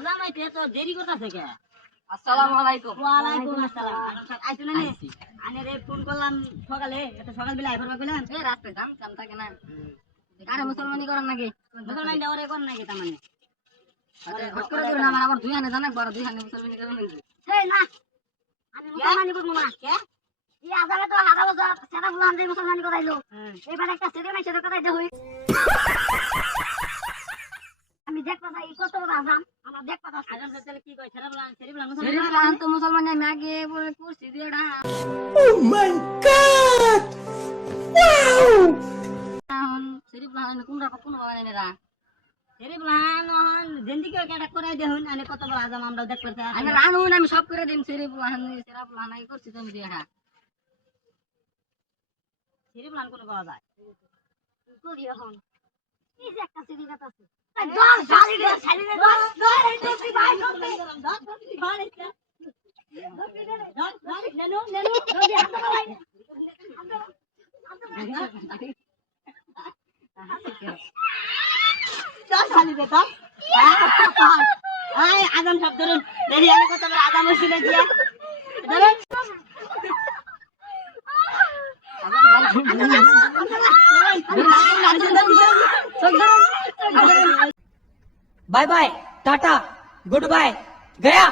আজান আইতে তো দেরি করতেছে কে? আসসালামু আলাইকুম। ওয়ালাইকুম আসসালাম। আইছো না নি? আনে রে ফোন করলাম সকালে, এটা সকাল বেলা আইবার কইলাম। এই রাস্তায় কাম থাকে না। আরে মুসলমানি করেন নাকি? মুসলমান দেওরে কোন নাকি তামানে? আরে হট করে দিবেন আমার আবার দুই হানে জানা বড় দুই হানে মুসলমানি করেন নাকি? এই না, আমি মুসলমানি করব না। কে? এই আজানে তো হাগা বছর সেটা বললাম যে মুসলমানি করাইলো। এবার একটা সেটা নাই সেটা করাইতে হই। আমি দেখবা যাই কত বড় আজান, আমার দেখবা যাই আজান দিতে কি কই সেটা বললাম মুসলমানি। সেরি বলান তো মুসলমানি আমি আগে বলে কুরসি দিয়ে না। Oh my God! Wow! সেরি বলান কোন বানানে রা। সেরি বললাম নহন জেন্দিকে কেডা করাই দেহুন আনে কত বড় আজান আমরা দেখ করতে। আমি রানুন আমি সব করে দিম সেরি বলান সেরা বলান আই করছি তুমি দিয়ে হ্যাঁ। সেরি বললাম কোন পাওয়া যায়? করি এখন। এই যে একটা সেরি গাছ আছে। আগাম সব ধরুন দেখি আমি কত বড় আগাম হয়েছিল দিয়া ধরেন bye bye tata goodbye गया।